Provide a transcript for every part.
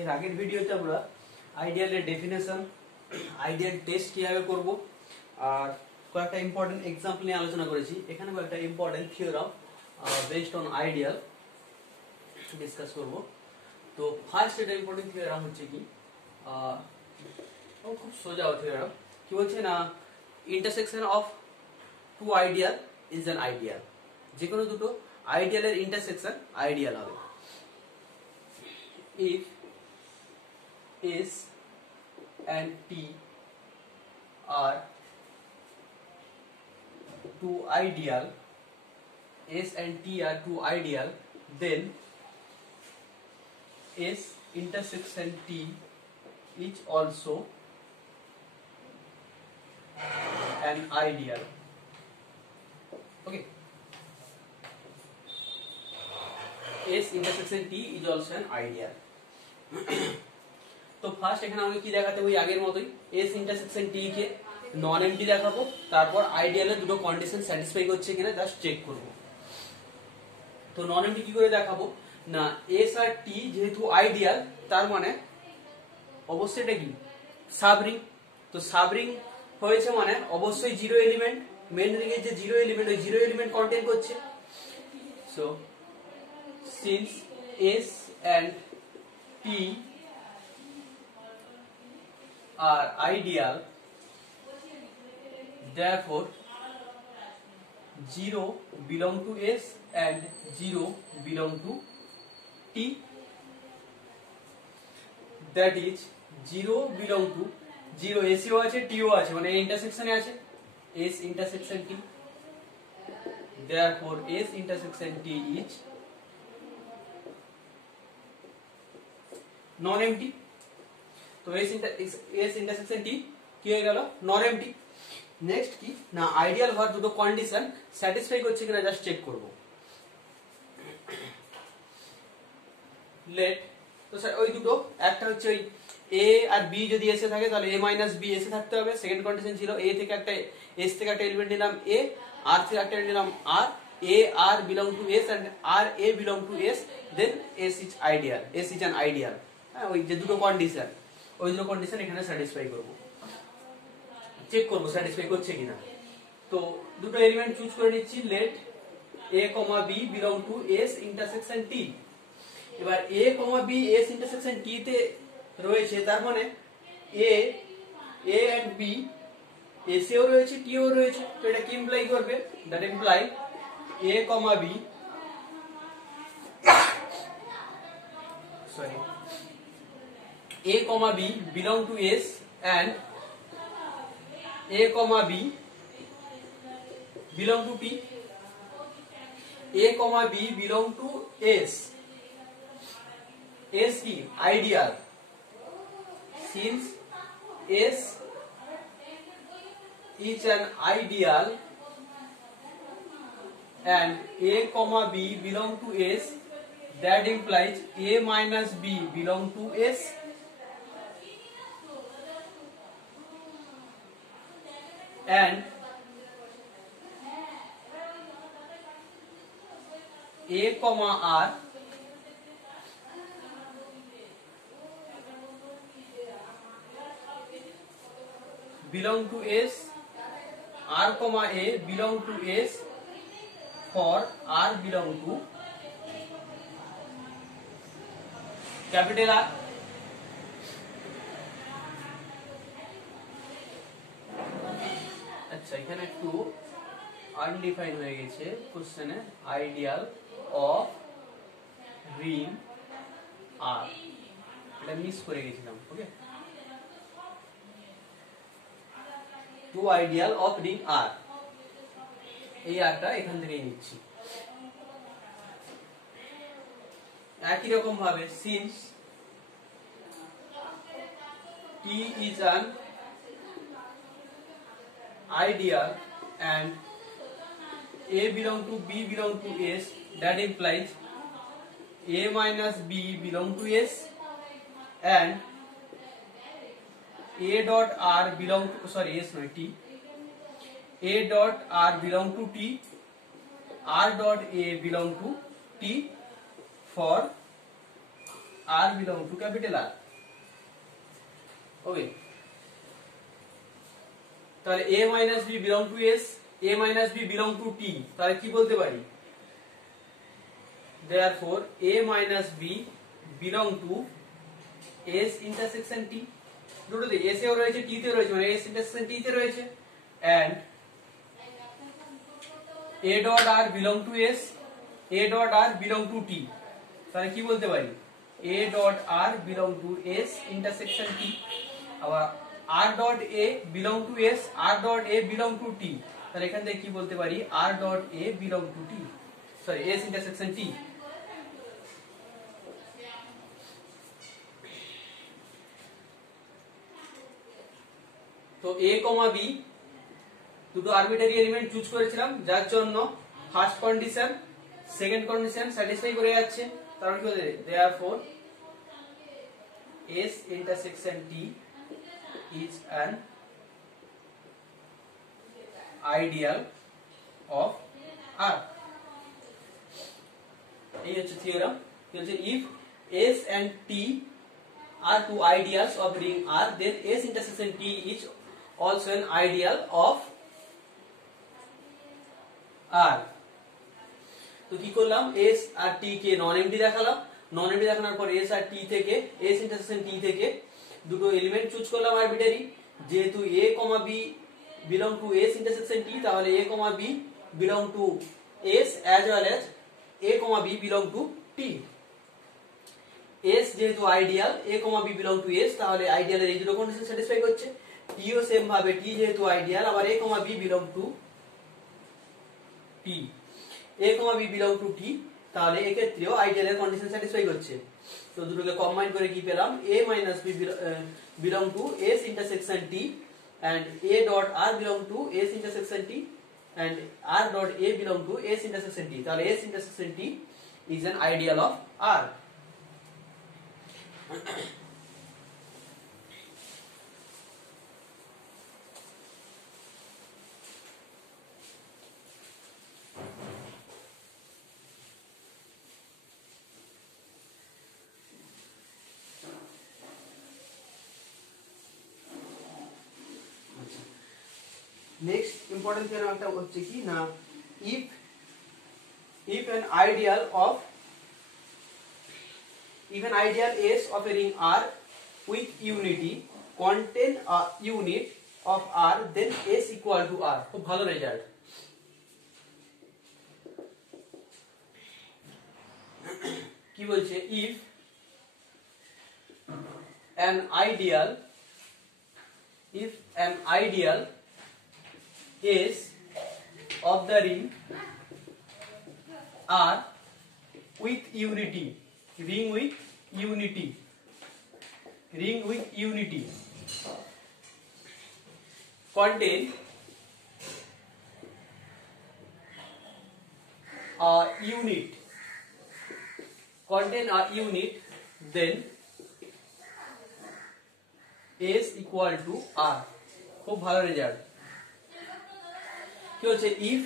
এর আগের ভিডিওতে আমরা আইডিয়ালের ডেফিনেশন, আইডিয়াল টেস্ট কিভাবে করব আর কয়েকটা ইম্পর্টেন্ট এক্সাম্পল নিয়ে আলোচনা করেছি। এখানে কয়েকটা important theorem based on ideal discuss করব। তো ফার্স্ট এটা ইম্পর্টেন্ট থিওরাম হচ্ছে কি, খুব সোজা থিওরাম। কি বলছে না, intersection of two ideal is an ideal. যে কোনো দুটো আইডিয়ালের ইন্টারসেকশন আইডিয়াল হবে। If S and T are two ideal, S and T are two ideal, then S intersection T is also an ideal. Okay. S intersection T is also an ideal. তো ফার্স্ট এখানে আমাকে কি দেখাতে হবে, আগের মতোই S intersection T কে নন এমটি দেখাবো, তারপর আইডিয়ালের দুটো কন্ডিশন স্যাটিসফাই করছে কিনা জাস্ট চেক করব। তো নন এমটি কি করে দেখাবো না, S আর T যেহেতু আইডিয়াল তার মানে অবশ্যই এটা কি সাবরিং। তো সাবরিং হয়েছে মানে অবশ্যই জিরো এলিমেন্ট, মেইন রিং এর যে জিরো এলিমেন্ট ওই জিরো এলিমেন্ট কন্টেইন করছে। So since S and T are ideal, therefore 0 belong to S and 0 belong to T. That is 0 belong to 0 S ও আছে T ও আছে, মানে ইন্টারসেকশনে আছে S intersection T, therefore S intersection T is নন এমটি। তো S intersection T কি হয়ে গেল, নন এমটি। নেক্সট কি না, আইডিয়াল হওয়ার দুটো কন্ডিশন স্যাটিসফাই করছে কিনা জাস্ট চেক করব। লেট তো ওই দুটো, একটা হচ্ছে ওই A আর B যদি এসে থাকে তাহলে A মাইনাস B এসে থাকতে হবে। সেকেন্ড কন্ডিশন ছিল A থেকে একটা S থেকে একটা এলিমেন্ট নিলাম A, R থেকে একটা নিলাম R, A R belong to S and R A belong to S, then S is ideal, S is an ideal। ওই যে দুটো কন্ডিশন, ওই দুটো কন্ডিশন এখানে স্যাটিসফাই করব, চেক করব স্যাটিসফাই করছে কিনা। তো দুটো এলিমেন্ট চুজ করে নিচ্ছি। Let A, B belong to S intersection T। এবার A, B S intersection T তে রয়েছে, তার মানে A and B S এও রয়েছে T এও রয়েছে। তো এটা কি ইমপ্লাই করবে, that imply A, B sorry A, B belong to S and A, B belong to T। A, B belong to S, S কি ideal, since S is an ideal and A, B belong to S, that implies A minus B belong to S and A, R belong to S, R, A belong to S for R belong to capital R। আচ্ছা, এখানে একটু আনডিফাইন হয়ে গেছে কোশ্চেনে, ideal of ring R, এটা miss করে গেছিলাম। Okay, two ideal of ring R, এই আরটা এখান থেকে নিচ্ছি। একই রকম ভাবে since T is an ideal and A belong to B belong to S, that implies A minus B belong to S and A dot R belong to, sorry S no T, A dot R belong to T, R dot A belong to T for R belong to capital R. Okay, তাহলে a minus b belong to s, a minus b belong to t, তাহলে কি বলতে পারি? Therefore a minus b belong to s intersection t, দুটোতে s এও রয়েছে t তেও রয়েছে, মানে s intersection t তে রয়েছে, and a dot r belong to s, a dot r belong to t, তাহলে কি বলতে পারি? a dot r belong to s intersection t, আবার r dot a belong to s, r dot a belong to t, তাহলে এখান থেকে কি বলতে পারি? r dot a belong to t, sorry s intersection t. তো a, b দুটো arbitrary element choose করেছিলাম, যার জন্য first condition second condition satisfy করে যাচ্ছে, তার মানে কি হচ্ছে? therefore s intersection t is an ideal of R. এই হচ্ছে থিওরাম। বলছে if s and t are two ideals of ring R, then s intersection t is also an ideal of R. তো কি করলাম? s আর t কে নন এমটি দেখালাম, নন এমটি দেখানোর পর s আর t থেকে s ইন্টারসেকশন t থেকে দুটো এলিমেন্ট চুজ করলাম আরবিটারি। যেহেতু a, b belong to s intersection t, তাহলে a, b belong to s as well as a, b belong to t. s যেহেতু ideal, a, b belong to s, তাহলে আইডিয়ালের এই দুটো কন্ডিশন স্যাটিসফাই করছে। t ও সেম ভাবে, t যেহেতু আইডিয়াল, আবার a, b belong to t, a, b belong to t, তাহলে এই ক্ষেত্রেও আইডিয়ালের কন্ডিশন স্যাটিসফাই করছে। তো দুটোকে কম্বাইন করে কি পেলাম? a minus b belong to s intersection t, and a dot r belong to s intersection t, and r dot a belong to s intersection t, তাহলে s intersection t is an ideal of R. Next important theorem একটা হচ্ছে কি না, if an ideal S of a ring R with unity contain a unit of R, then S equal to R. খুব ভালো রেজাল্ট। কি বলছে? if an ideal S of the ring R with unity, ring with unity contain a unit, then S equal to R. খুব ভালো রেজাল্ট। কি হচ্ছে? if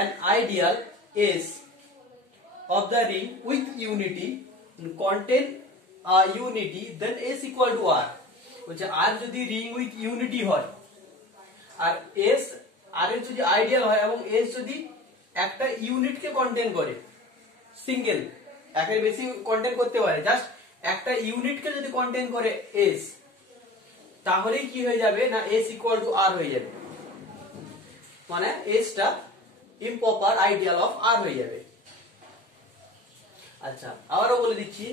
an ideal S of the ring with unity contain a unity, then S equal to R. বলছে R যদি ring with unity হয়, আর S R এর যদি আইডিয়াল হয়, এবং S যদি একটা ইউনিটকে কন্টেইন করে, সিঙ্গেল একের বেশি কন্টেইন করতে পারে, জাস্ট একটা ইউনিটকে যদি কন্টেইন করে S, তাহলে কি হয়ে যাবে না? S equal to R হয়ে যাবে, মানে S টা ইম্প্রপার আইডিয়াল অফ R হয়ে যাবে। আচ্ছা, আবারও বলে দিচ্ছি,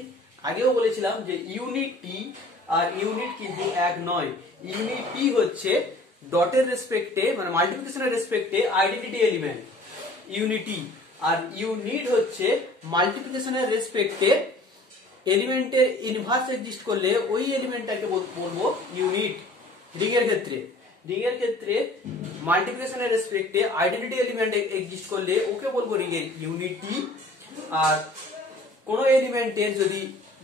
আগেও বলেছিলাম যে ইউনিট টি আর ইউনিট কিন্তু এক নয়। ইউনিট টি হচ্ছে ডটের রেসপেক্টে, মানে মাল্টিপ্লিকেশনের রেসপেক্টে আইডেন্টিটি এলিমেন্ট ইউনিটি, আর ইউনিট হচ্ছে মাল্টিপ্লিকেশনের রেসপেক্টে এলিমেন্টের ইনভার্স এক্সিস্ট করলে ওই এলিমেন্টটাকে বলবো ইউনিট। রিং এর ক্ষেত্রে মাল্টিপ্লিকেশনের রেসপেক্টে আইডেন্টিটি এলিমেন্ট এক্সিস্ট করলে ওকে বলবো রিং এর ইউনিটি, আর কোন এলিমেন্টের যদি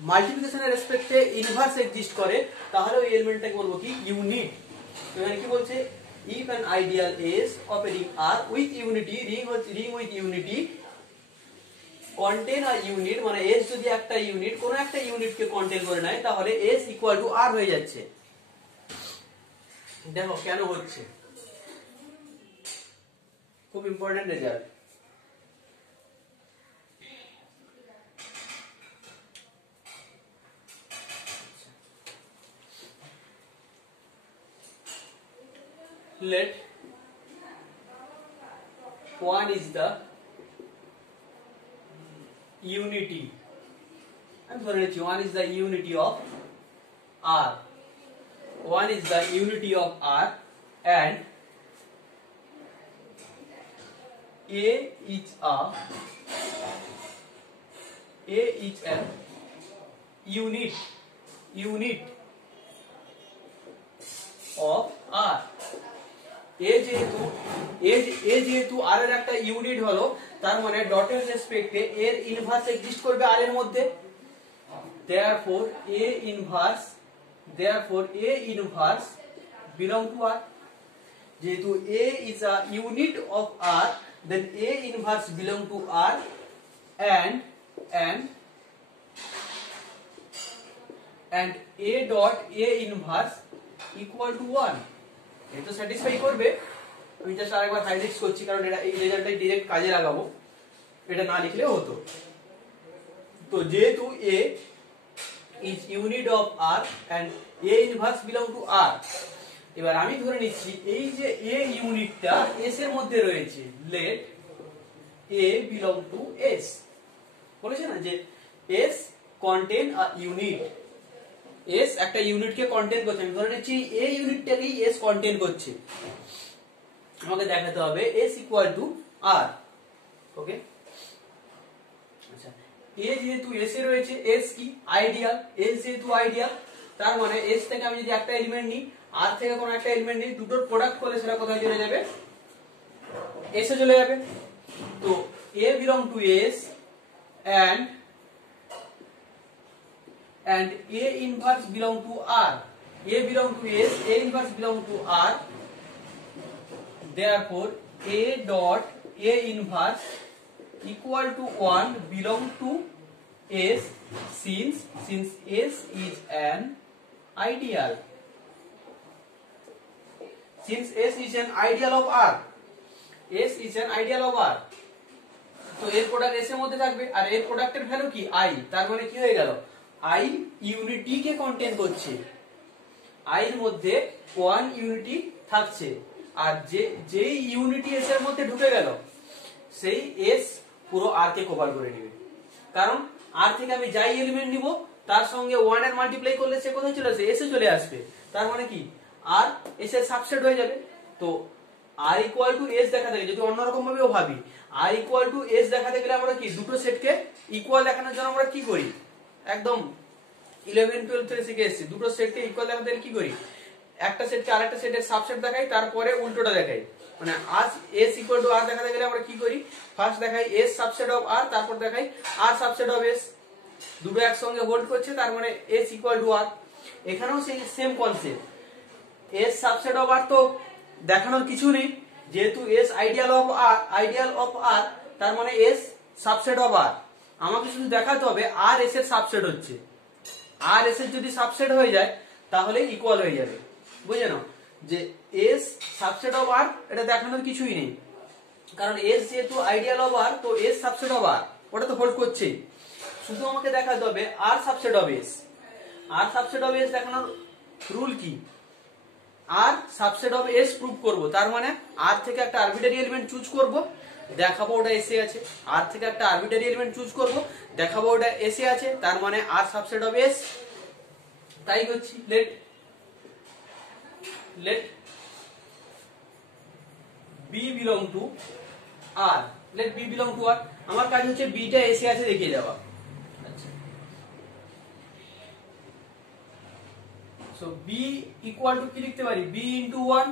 মাল্টিপ্লিকেশনের রেসপেক্টে ইনভার্স এক্সিস্ট করে তাহলে ওই এলিমেন্টটাকে বলবো কি? ইউনিট। এখানে কি বলছে? if an ideal S of a ring R with unity, ring with unity contain a unit মানে এস যদি একটা ইউনিট কোন একটা ইউনিটকে কন্টেন করে নেয় তাহলে এস ইকুয়াল টু আর হয়ে যাচ্ছে। দেখো কেন হচ্ছে, খুব important result. Let 1 is the unity, I'm sorry, 1 is the unity of R, 1 is the unity of R and A is an unit of R। যেহেতু আর এর একটা ইউনিট হলো তার মানে ডটের রেসপেক্টে এর ইনভার্স এক্সিস্ট করবে আর এর মধ্যে, therefore A inverse belong to R। যেহেতু A is a unit of R then A inverse belong to R and A dot A inverse equal to 1। এটা স্যাটিসফাই করবে। আমি জাস্ট আরেকবার হাইলাইট করছি কারণ এটা এই রেজাল্টটাই ডাইরেক্ট কাজে লাগাবো, এটা না লিখলেও হতো। তো যেহেতু A is unit of R and A inverse belong to R, এবার আমি ধরে নিচ্ছি এই যে A ইউনিটটা S এর মধ্যে রয়েছে, let A belong to S। বলেছে না যে S contain a unit, S একটা ইউনিটকে কন্টেইন করছে, আমি ধরে নিচ্ছি A ইউনিটটাকেই S কন্টেইন করছে। আমাকে দেখাতে হবে S ইকুয়াল টু R। ওকে, আচ্ছা A যেহেতু S এ রয়েছে, S কি আইডিয়াল, S যেহেতু আইডিয়াল তার মানে S থেকে আমি যদি একটা এলিমেন্ট নিই R থেকে কোন একটা এলিমেন্ট নিই, দুটোর প্রোডাক্ট করলে সেটা কোথায় চলে যাবে, S এ চলে যাবে। তো A belong to S and A inverse belong to R, A belong to S, A inverse belong to R, therefore A dot A inverse equal to 1 belong to S since S is an ideal, since S is an ideal of R, S is an ideal of R। তো এর product S এর মধ্যে থাকবে আর এর প্রোডাক্টের ভ্যালু কি I, তার মানে কি হয়ে গেল I ইউনিটি কে কন্টেইন করছে, I এর মধ্যে 1 ইউনিটি থাকছে আর যে ইউনিটি S এর মধ্যে ঢুকে গেল সেই S পুরো R কে কভার করে নেবে, কারণ R থেকে আমি যাই এলিমেন্ট নিব তার সঙ্গে 1 এর মাল্টিপ্লাই করলে সে কোথায় চলে আসবে, S এ চলে আসবে। তার মানে কি R S এর সাবসেট হয়ে যাবে। তো R ইকুয়াল টু S দেখাতে গেলে যদি অন্যরকম ভাবেও ভাবি, R ইকুয়াল টু S দেখাতে গেলে আমরা কি দুটো সেটকে ইকুয়াল দেখানোর জন্য আমরা কি করি, একদম 11 12 থেকে শিখে এসেছি, দুটো সেটকে ইকুয়াল দেখাতে গেলে কি করি, একটা সেটকে আরেকটা সেটের সাবসেট দেখাই তারপরে উল্টোটা দেখাই। মানে আজ S ইকুয়াল টু R দেখাতে গেলে আমরা কি করি, ফার্স্ট দেখাই S সাবসেট অফ R, তারপর দেখাই R সাবসেট অফ S, দুটো একসঙ্গে হোল্ড করছে তার মানে S ইকুয়াল টু R। এখানেও সেই same concept, S subset of R তো দেখানোর কিছু নেই, যেহেতু S আইডিয়াল অফ R তার মানে S সাবসেট অফ R। আমাকে শুধু দেখাতে হবে R S এর সাবসেট হচ্ছে, R S এর যদি সাবসেট হয়ে যায় তাহলে ইকুয়াল হয়ে যাবে, বুঝে নাও যে S সাবসেট অফ R এটা দেখানোর কিছুই নেই, কারণ S যেহেতু আইডিয়াল অফ R তো S সাবসেট অফ R ওটা তো হোল্ড করছেই। শুধু আমাকে দেখাতে হবে R subset of S, R subset of S দেখানোর রুল কি, R subset of S prove করব, তার মানে R থেকে একটা আরবিটারি এলিমেন্ট চুজ করব, দেখাবো ওটা S এ আছে, R থেকে একটা আরবিটারি এলিমেন্ট চুজ করব, দেখাবো ওটা S এ আছে, তার মানে R সাবসেট অফ S। তাই হচ্ছে let B belong to R, let B belong to R। আমার কাজ হচ্ছে B টা S এ আছে দেখিয়ে দেওয়া। আচ্ছা, so B equal to কি লিখতে পারি, B into 1,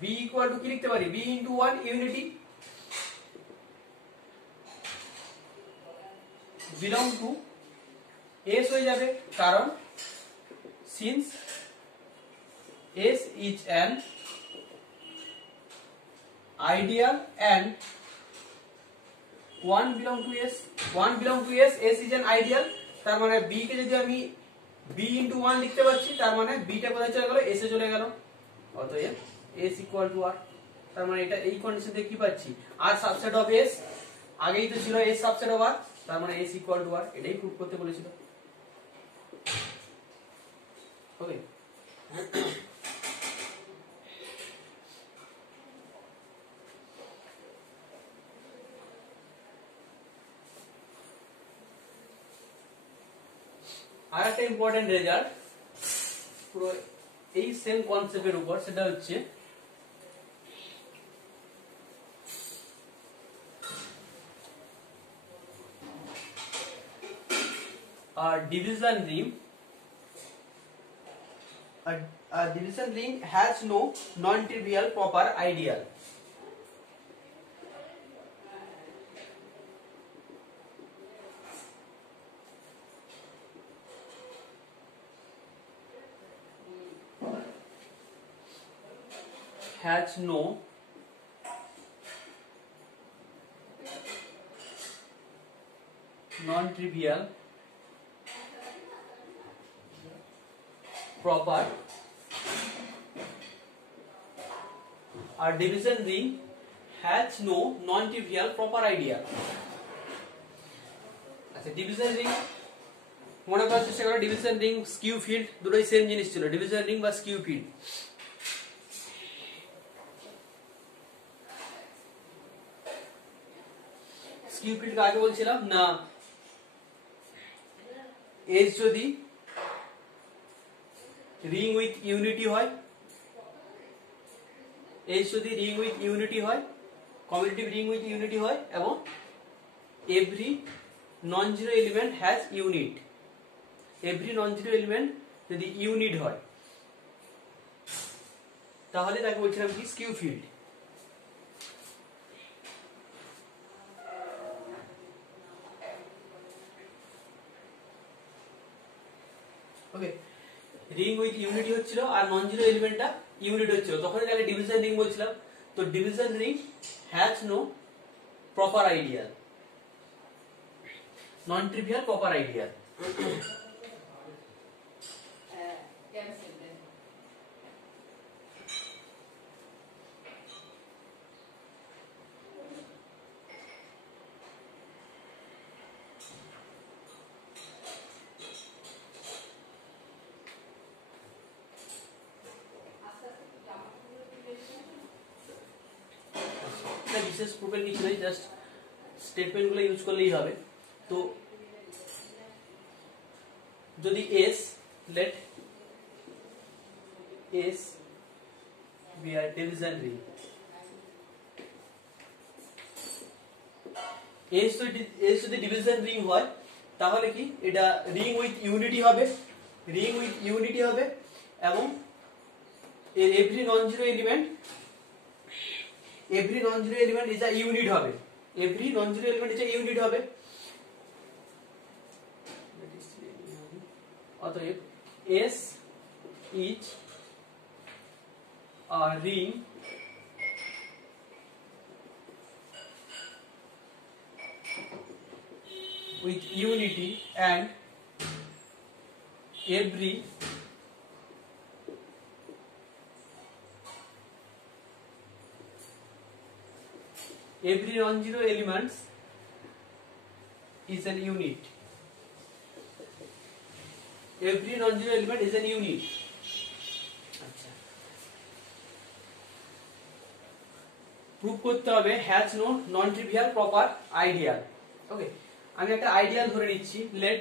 B equal to কি লিখতে পারি, B into 1 unity belong to S হয়ে যাবে, কারণ since S is an ideal and 1 belong to S, 1 belong to S, S is an ideal, তার মানে B কে যদি আমি B into 1 লিখতে পারছি, তার মানে B টা কোথায় চলে গেল, S এ চলে গেল। অতএব S equal to R, তার মানে এটা এই কন্ডিশন থেকে কি পাচ্ছি, R সাবসেট অফ S, আগেই তো ছিল S সাবসেট অফ R, তার মানে S equal to R, এটাই প্রুফ করতে বলেছিল। ওকে, আর একটা ইম্পর্টেন্ট রেজাল্ট পুরো এই সেম কনসেপ্টের উপর, সেটা হচ্ছে division ring. A division ring has no non-trivial proper ideal. Has no non-trivial proper, a division ring has no non-trivial proper ideal. আচ্ছা, ডিভিশন রিং মনে করার চেষ্টা করো, ডিভিশন রিং স্কিউ ফিল্ড দুটোই সেম জিনিস ছিল, ডিভিশন রিং বা স্কিউ ফিল্ড। স্কিউ ফিল্ড কাকে বলছিলাম না, এস যদি রিং উইথ ইউনিটি হয়, এস যদি রিং উইথ ইউনিটি হয়, কমিউটেটিভ রিং উইথ ইউনিটি হয়, এবং every non zero element has unit, every non zero element যদি ইউনিট হয়, তাহলে তাকে বলছিলাম কি, skew field. Okay, ring with unity হচ্ছিল আর নন জিরো এলিমেন্টটা ইউনিট হচ্ছিল, তখনই তাকে ডিভিশন রিং বলছিলাম। তো division ring has no proper ideal, non trivial proper ideal. বিশেষ প্রুফের কিছু নেই, জাস্ট স্টেটমেন্ট গুলো ইউজ করলেই হবে। তো যদি S, let S be a division ring, S যদি ডিভিশন রিং হয়, তাহলে কি এটা রিং উইথ ইউনিটি হবে, রিং উইথ ইউনিটি হবে, এবং every non zero element, every non-zero element is a unit হবে, every non-zero element is a unit হবে। অতএব S is a ring with unity and every non-zero elements is an unit, every non-zero element is an unit। আচ্ছা, proof করতে হবে has no non trivial proper ideal. Okay, আমি একটা ideal ধরে নিচ্ছি, let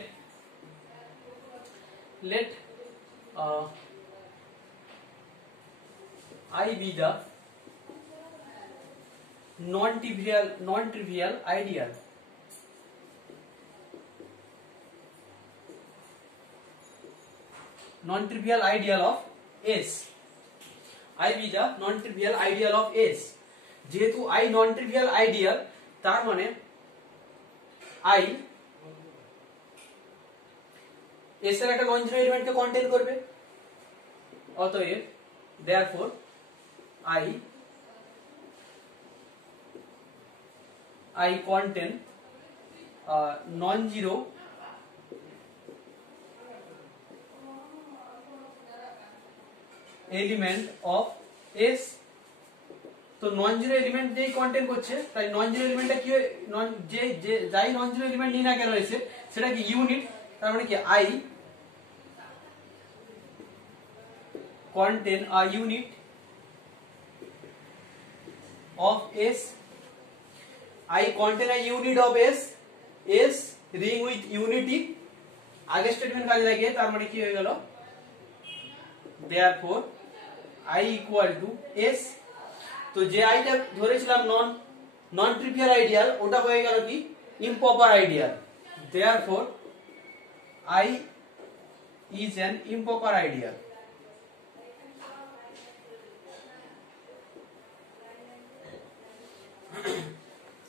I be the non-trivial ideal, non-trivial ideal of S, I be the non-trivial ideal of S। যেহেতু I non-trivial ideal, তার মানে I S এর একটা নন-জিরো এলিমেন্টকে কন্টেইন করবে, অতএব therefore I I contain non-zero element of S, তো নন জিরো এলিমেন্ট যেই কন্টেন্ট করছে তাই নন জিরো এলিমেন্টটা কি নন যে যাই নন জিরো এলিমেন্ট নিয়ে না কেন এসে সেটা কি ইউনিট, তার মানে কি I contain a unit of S, I contain a unit of S, S ring with unity, আগে স্টেটমেন্ট কাজে লাগিয়ে তার মানে কি হয়ে গেল, therefore I equal to S, তো যে আইটা ধরেছিলাম নন ট্রিভিয়াল আইডিয়াল ওটা হয়ে গেল কি improper ideal, therefore I is an improper ideal.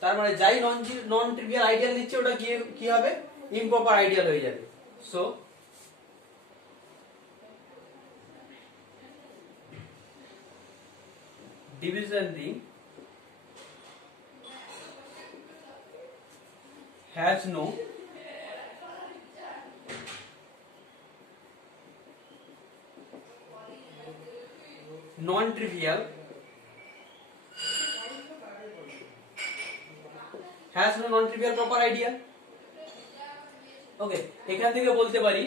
তার মানে যাই নন ট্রিভিয়াল আইডিয়াল নিচ্ছে ওটা কি হবে ইমপ্রপার আইডিয়াল হয়ে যাবে। So division ring has no non-trivial proper ideal. ওকে, এখান থেকে বলতে পারি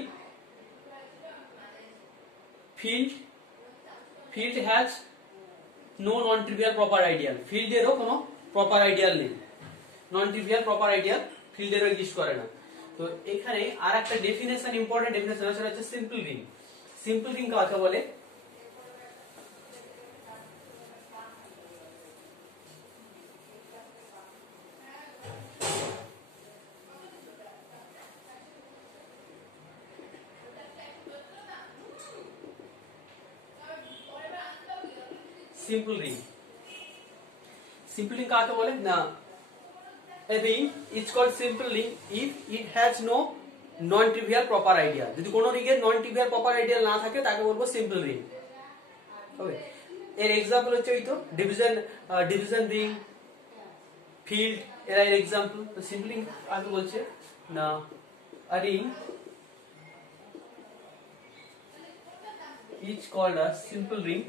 field has no non-trivial proper ideal, field এরও কোনো প্রপার আইডিয়াল নেই, নন ট্রিভিয়াল প্রপার আইডিয়াল field এরও এক্সিস্ট করে না। তো এখানে আর একটা ডেফিনেশন ইম্পর্টেন্ট ডেফিনেশন আছে, সেটা হচ্ছে সিম্পল রিং। সিম্পল রিং কাকে বলে? সিম্পল রিং, সিম্পল রিং কাকে বলে না, a ring is called simple ring if it has no non trivial proper ideal, যদি কোনো রিং এর নন ট্রিভিয়াল প্রপার আইডিয়াল না থাকে তাকে বলবো সিম্পল রিং। ওকে, এর एग्जांपल হচ্ছে এই তো ডিভিশন রিং, ফিল্ড, এর एग्जांपल। তো সিম্পল রিং আগে বলছে না, a ring is called a simple ring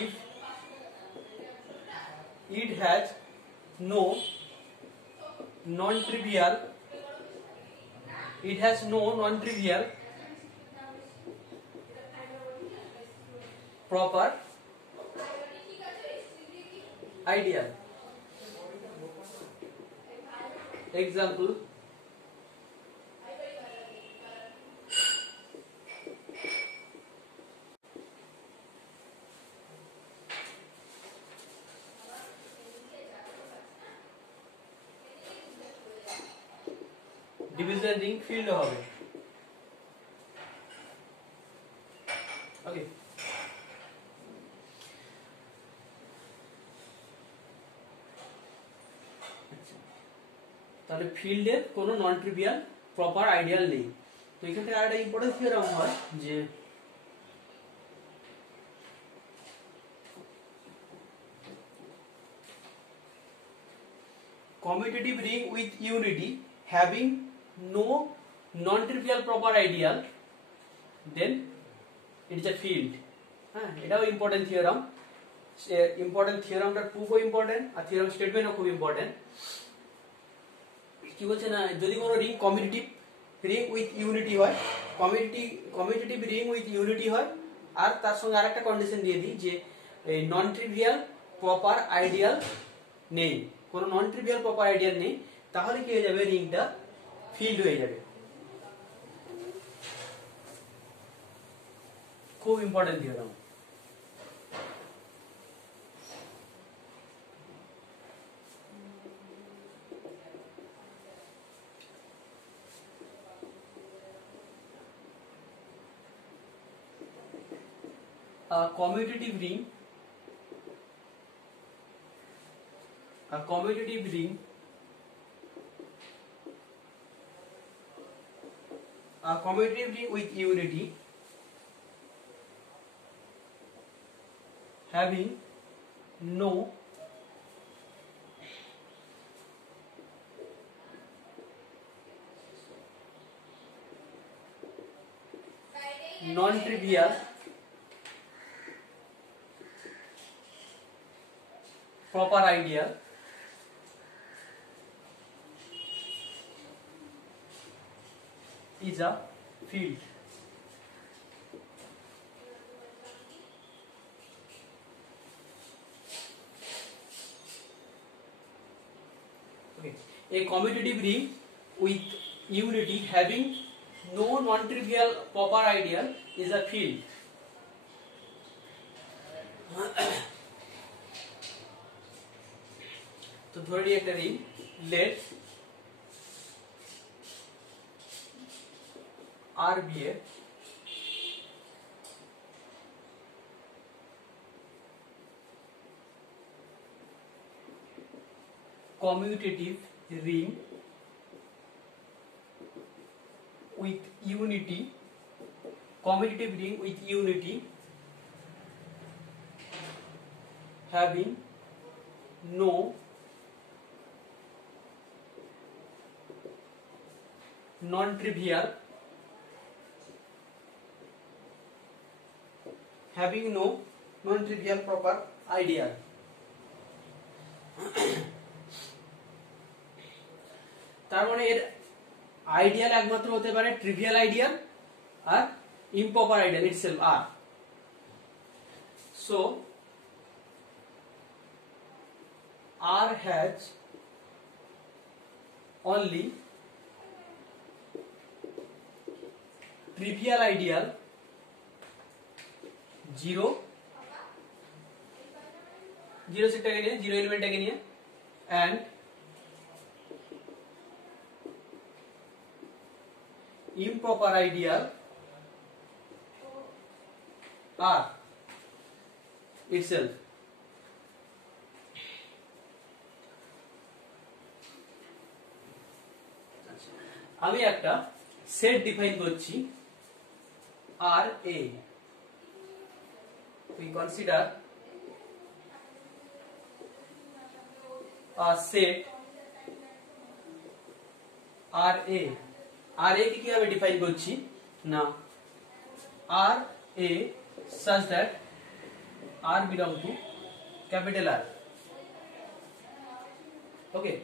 if it has no non-trivial proper ideal. Example, division ring field হবে। ওকে, তাহলে ফিল্ডের কোনো নন ট্রিভিয়াল প্রপার আইডিয়াল নেই। তো এখান থেকে আরেকটা ইম্পর্টেন্ট থিওরাম হয় যে commutative ring with unity having no non-trivial proper ideal, then it is a field. হ্যাঁ, এটাও ইম্পর্টেন্ট থিওরাম, থিওরামটার প্রুফও ইম্পর্টেন্ট আর থিওরাম স্টেটমেন্টও খুব ইম্পর্টেন্ট। কি বলছে না, যদি কোনো ring commutative ring with unity হয়, কমিউটেটিভ রিং উইথ ইউনিটি হয়, আর তার সঙ্গে আরেকটা কন্ডিশন দিয়ে দিই যে এই নন ট্রিভিয়াল প্রপার আইডিয়াল নেই, কোনো নন ট্রিভিয়াল প্রপার আইডিয়াল নেই, তাহলে কি হয়ে যাবে, রিংটা ফিল্ড হয়ে যাবে। খুব important theorem. A commutative ring with unity having no non-trivial proper ideal is a field. Okay. A commutative ring with unity having no non-trivial proper ideal is a field. তো ধরে নিই একটা ring, let R be a commutative ring with unity, commutative ring with unity having no non-trivial proper ideal. তার মানে এর আইডিয়াল একমাত্র হতে পারে ট্রিভিয়াল আইডিয়াল আর improper ideal itself R. So R has only trivial ideal 0 সেটটাকে নিয়ে 0 এলিমেন্টটাকে নিয়ে and improper ideal R itself. আমি একটা সেট ডিফাইন করছি R A. We consider a set R A. R A কে কিভাবে ডিফাইন করছি না, R A such that R belong to capital R. Okay.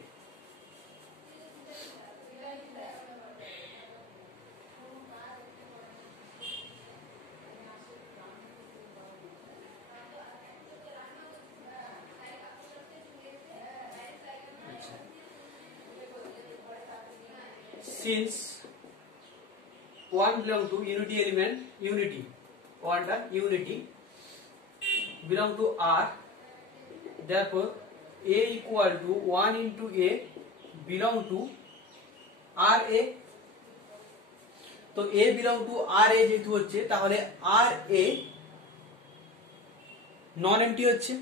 Since one belong to unity element, unity belong to R, therefore A equal to 1 into A belong to R A. তো A belong to R A যেহেতু হচ্ছে তাহলে R A নন এমটি হচ্ছে।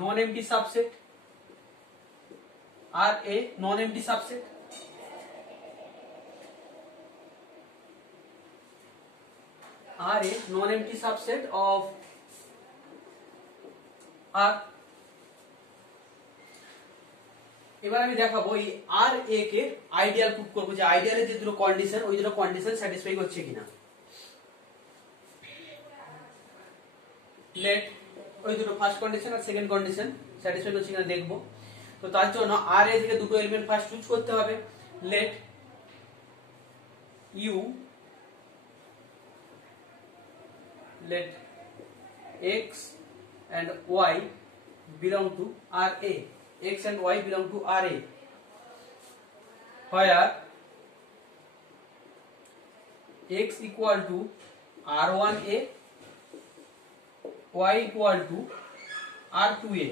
non-empty subset R A non-empty subset R A non-empty subset of R. এবার আমি দেখাবো এই R A K ideal proof করব যে আইডিয়ালের যে দুটো কন্ডিশন ওই দুটো কন্ডিশন স্যাটিসফাই করছে কিনা। লেট ওই দুটো ফার্স্ট কন্ডিশন আর সেকেন্ড কন্ডিশন স্যাটিসফাই করছে কিনা দেখব। তো তার জন্য আর এ থেকে দুটো এলিমেন্ট ফার্স্ট চুজ করতে হবে। Let u let x and y belong to RA. X and y belong to RA, where x equal to R1A, y equal to R2A.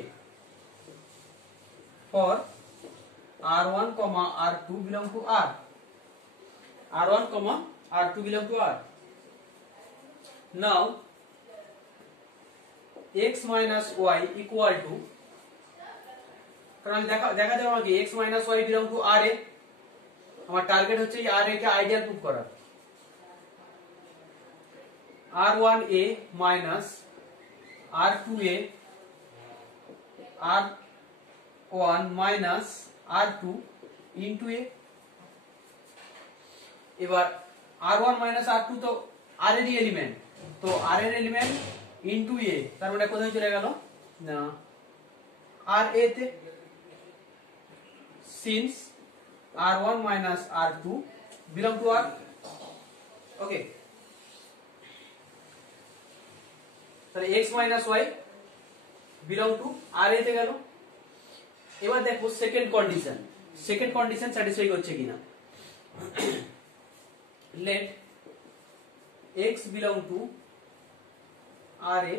For R1, R2 belong to R. R1, R2 belong to R. Now x minus y equal to কারণ দেখাতে হবে আমাকে x minus Y belong to R A. আমার target হচ্ছে এই আর এ কে ideal proof করা। r1a minus r2a r1 minus r2 into a। এবার r1 minus r2 তো r এর এলিমেন্ট, তো r এর এলিমেন্ট ইনটু a, তার মানে কোথায় চলে গেল না r a তে, since r1 minus r2 belong to r। Okay, তাহলে x minus Y belong to R A তে গেল। এবার দেখো সেকেন্ড কন্ডিশন স্যাটিসফাই করছে কিনা। Let x belong to R A,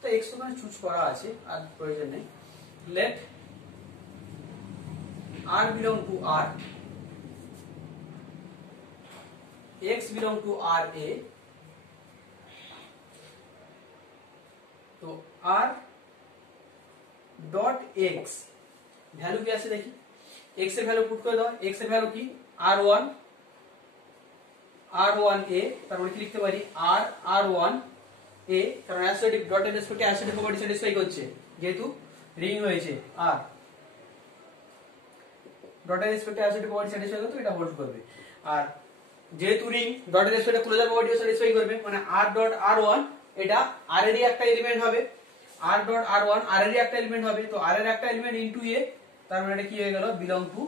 তো x তো মানে চুজ করা আছে আর প্রয়োজন নেই। Let r belong to r, x belong to R A, তো r ডট x ভ্যালু কি আছে দেখি। x এর ভ্যালু পুট করে দাও। x এর ভ্যালু কি r1 a, তার মানে কি লিখতে পারি r1 a, কারণ অ্যাসোসিয়েটিভ ডট এর রেসপেক্টে অ্যাসোসিয়েটিভ প্রপার্টি স্যাটিসফাই করছে, যেহেতু রিং হয়েছে r ডট এর রেসপেক্টে অ্যাসোসিয়েটিভ প্রপার্টি স্যাটিসফাই করতে এটা হোল্ড করবে। আর যেহেতু রিং ডট এর রেসপেক্টে ক্লোজার প্রপার্টিও স্যাটিসফাই করবে, মানে r ডট r1 এটা r এরই একটা এলিমেন্ট হবে, r ডট r1 r এরই একটা এলিমেন্ট হবে, তো r এর একটা এলিমেন্ট ইনটু a, তার মানে এটা কি হয়ে গেল belong to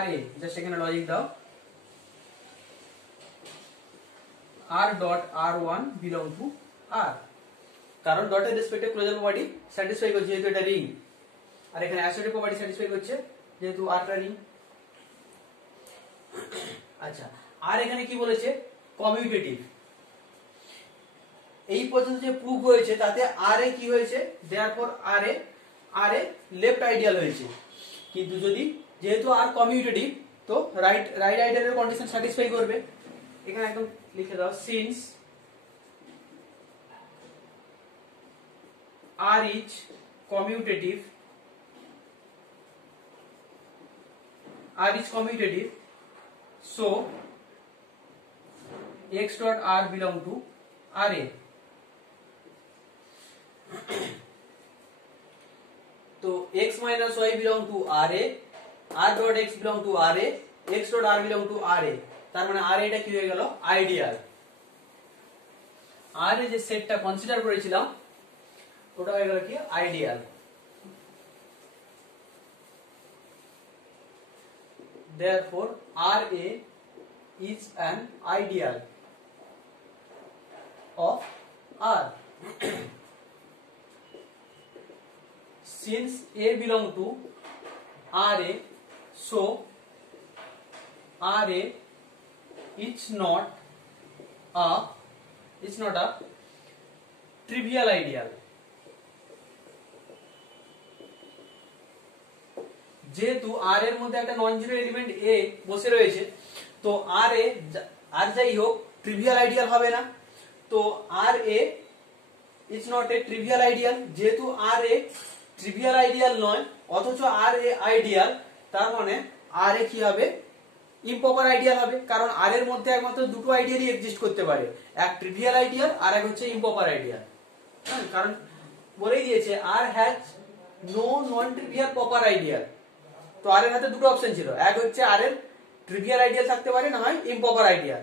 r a। Just এখানে লজিক দাও, r dot r1 belong to r, কারণ ডটের রেসপেক্টে ক্লোজার প্রপার্টি স্যাটিসফাই করছে যেহেতু এটা রিং, আর এখানে অ্যাসোসিয়েটিভ প্রপার্টি স্যাটিসফাই করছে যেহেতু rটা রিং। আচ্ছা, আর এখানে কি বলেছে কমিউটেটিভ। এই পর্যন্ত যে প্রুফ হয়েছে তাতে আর এ কি হয়েছে, therefore R a left ideal হয়েছে। কিন্তু যদি যেহেতু আর কমিউটেটিভ, তো রাইট আইডিয়ালের কন্ডিশন স্যাটিসফাই করবে। এখানে একদম লিখে দাও, since R is commutative, so x dot r belong to r a। तो x minus y belong to r a, r dot x belong to r a, x dot r belong to r a, তার মানে r a টা কি হয়ে গেল ideal. r এ যে সেটটা কনসিডার করেছিলাম ওটা হয়ে গেল কি ideal. Therefore RA is an ideal of R since A belong to RA, so RA is not a trivial ideal। যেহেতু আর এর মধ্যে একটা নন জিরো এলিমেন্ট এ বসে রয়েছে, তো আর যাই হোক ট্রিভিয়াল আইডিয়াল হবে না, তো R A is not a trivial ideal. যেহেতু আর এ ট্রিভিয়াল আইডিয়াল নয় অথচ আর এ আইডিয়াল, তার মানে আর এ কি হবে ইম্প্রপার আইডিয়াল হবে, কারণ আর এর মধ্যে একমাত্র দুটো আইডিয়ালই এক্সিস্ট করতে পারে, এক ট্রিভিয়াল আইডিয়াল আর এক হচ্ছে ইম্প্রপার আইডিয়াল। কারণ বলেই দিয়েছে R has no non trivial proper ideal. তো আর এর হাতে দুটো অপশন ছিল, এক হচ্ছে আর এর ট্রিভিয়াল আইডিয়াল থাকতে পারে, না হয় ইম্প্রপার আইডিয়াল।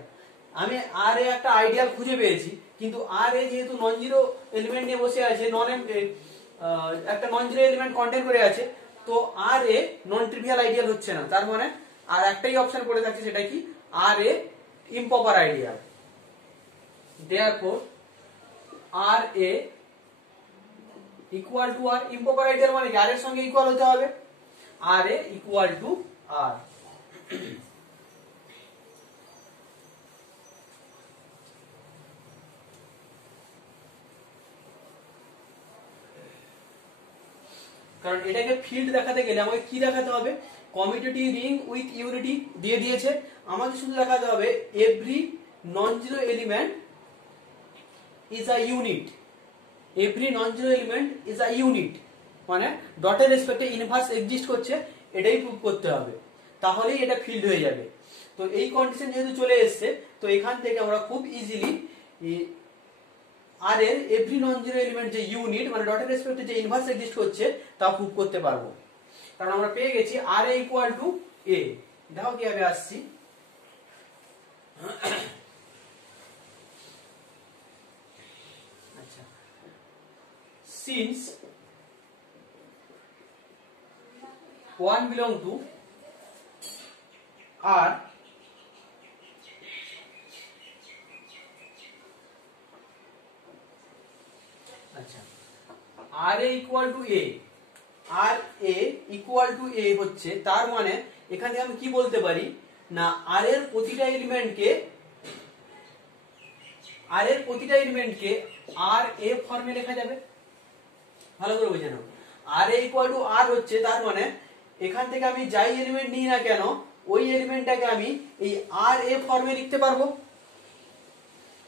আমি আর এ একটা আইডিয়াল খুঁজে পেয়েছি, কিন্তু আর এ যেহেতু নন জিরো এলিমেন্ট নিয়ে বসে আছে, একটা নন জিরো এলিমেন্ট কন্টেইন করে আছে, তো আর এ নন ট্রিভিয়াল আইডিয়াল হচ্ছে না, তার মানে আর একটাই অপশন পড়ে থাকছে, সেটা কি R A improper ideal. Therefore R A equal to R, improper ideal মানে আর এর সঙ্গে ইকুয়াল হতে হবে, আর এ ইকুয়াল টু আর। কারণ এটাকে ফিল্ড দেখাতে গেলে আমাকে কি দেখাতে হবে, কমিউটেটিভ রিং উইথ ইউনিটি দিয়ে দিয়েছে, আমাকে শুধু দেখাতে হবে every non zero element is a unit, every non zero element is a unit, মানে ডটের রেসপেক্টে ইনভার্স এক্সিস্ট করছে এটাই প্রুভ করতে হবে, তাহলেই এটা ফিল্ড হয়ে যাবে। তো এই কন্ডিশন যেহেতু চলে এসেছে, তো এখান থেকে আমরা খুব ইজিলি আর এর এভরি নন জিরো এলিমেন্ট যে ইউনিট মানে ডটের রেসপেক্টে যে ইনভার্স এক্সিস্ট করছে তা প্রুভ করতে পারবো। কারণ আমরা পেয়ে গেছি আর এ ইকুয়াল টু এ। দেখো কিভাবে আসছি। আচ্ছা, সিন্স 1 belong to R, আচ্ছা R A equal to A, R A equal to A হচ্ছে, তার মানে এখানে আমি কি বলতে পারি না আর এর প্রতিটা এলিমেন্টকে আর এ ফর্মে লেখা যাবে। ভালো করে বুঝে নাও, আর এ ইকুয়াল টু আর হচ্ছে, তার মানে এখান থেকে আমি যাই এলিমেন্ট নিই না কেন ওই এলিমেন্টটাকে আমি এই আর এ ফর্মে লিখতে পারবো।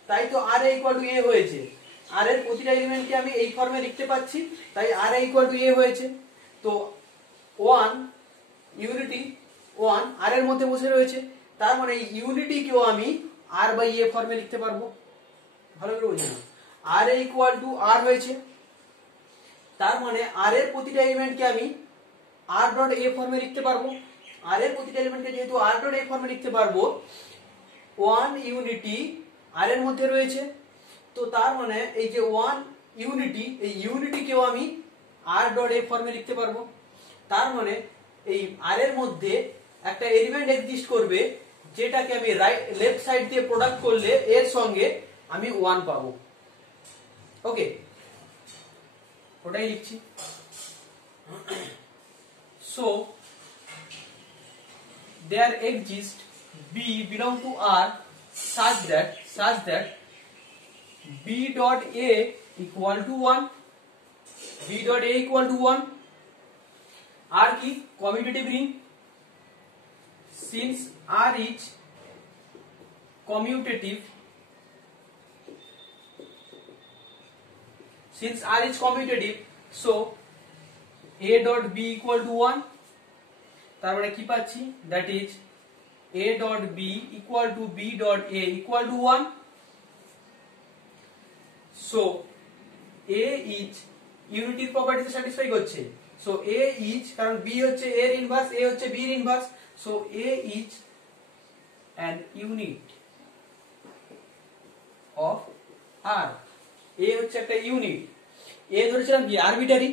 তাই তো আর এ ইকুয়াল টু এ হয়েছে, আর এর প্রতিটা এলিমেন্টকে আমি এই ফর্মে লিখতে পাচ্ছি, তাই আর এ ইকুয়াল টু এ হয়েছে। তো 1 ইউনিটি 1 আর এর মধ্যে বসে রয়েছে, তার মানে এই ইউনিটিকেও আমি আর বাই এ ফর্মে লিখতে পারবো। ভালো করে বুঝে নাও, আর এ ইকুয়াল টু আর হয়েছে, তার মানে আর এর প্রতিটা এলিমেন্টকে আমি আর ডট এ ফর্মে লিখতে পারবো। আর এর প্রতিটা এলিমেন্টকে যেহেতু আর ডট এ ফর্মে লিখতে পারবো, 1 ইউনিটি আর এর মধ্যে রয়েছে, তো তার মানে এই যে 1 ইউনিটি, এই ইউনিটিকেও আমি আর ডট এ ফর্মে লিখতে পারবো। তার মানে এই আর এর মধ্যে একটা এলিমেন্ট এক্সিস্ট করবে যেটাকে আমি লেফট সাইড দিয়ে প্রোডাক্ট করলে এর সঙ্গে আমি 1 পাবো। ওকে, ওটাই লিখছি। So there exists B belong to R such that B dot A equal to 1, B dot A equal to 1 R কি commutative ring, since R is commutative, so A dot B equal to 1, তার মানে কি পাচ্ছি, that is A dot B equal to B dot A equal to 1, so A is ইউনিটির প্রপার্টিতে স্যাটিসফাই করছে। so A is, কারণ B হচ্ছে A এর ইনভার্স, A হচ্ছে B এর inverse, so A is an unit of R, A হচ্ছে একটা ইউনিট। A ধরেছিলাম কি আরবিটারি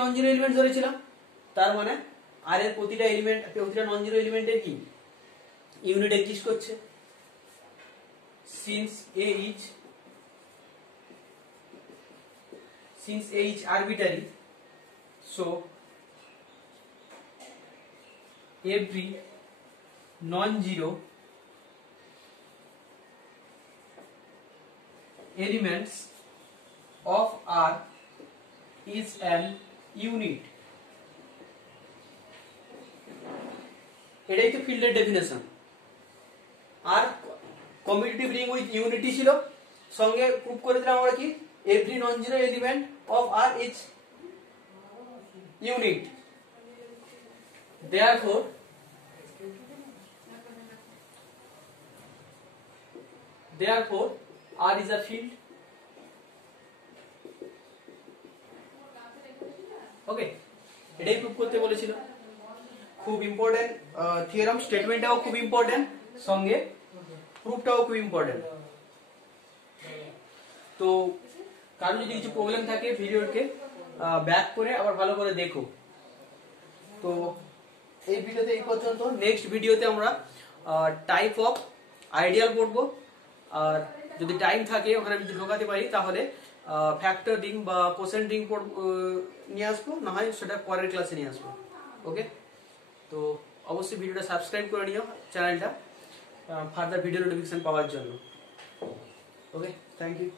নন জিরো এলিমেন্ট ধরেছিলাম, তার মানে আর এর প্রতিটা নন জিরো এলিমেন্টের কি ইউনিট এক্সিস্ট করছে। since A is arbitrary, so every non-zero elements of R is an unit. এটাই তো ফিল্ডের definition. R commutative ring with unity ছিল, সঙ্গে প্রুভ করে দিলাম আমরা কি every non zero element of R is unit. therefore R is a field. Okay, এটাই প্রুভ করতে বলেছিল। খুব ইম্পর্টেন্ট থিওরাম, স্টেটমেন্টটাও খুব ইম্পর্টেন্ট, সঙ্গে প্রুফটাও খুব ইম্পর্টেন্ট। তো কারো যদি কিছু প্রবলেম থাকে ভিডিওকে ব্যাক করে আবার ভালো করে দেখো। তো এই ভিডিওতে এই পর্যন্ত। নেক্সট ভিডিওতে আমরা টাইপ অফ আইডিয়াল পড়বো, আর যদি টাইম থাকে ওখানে যদি ঢোকাতে পারি তাহলে ফ্যাক্টর রিং বা কোসেন্ট রিং নিয়ে আসবো, না হয় সেটা পরের ক্লাসে নিয়ে আসবো। ওকে, তো অবশ্যই ভিডিওটা সাবস্ক্রাইব করে নিও চ্যানেলটা ফার্দার ভিডিও নোটিফিকেশন পাওয়ার জন্য। ওকে, থ্যাংক ইউ।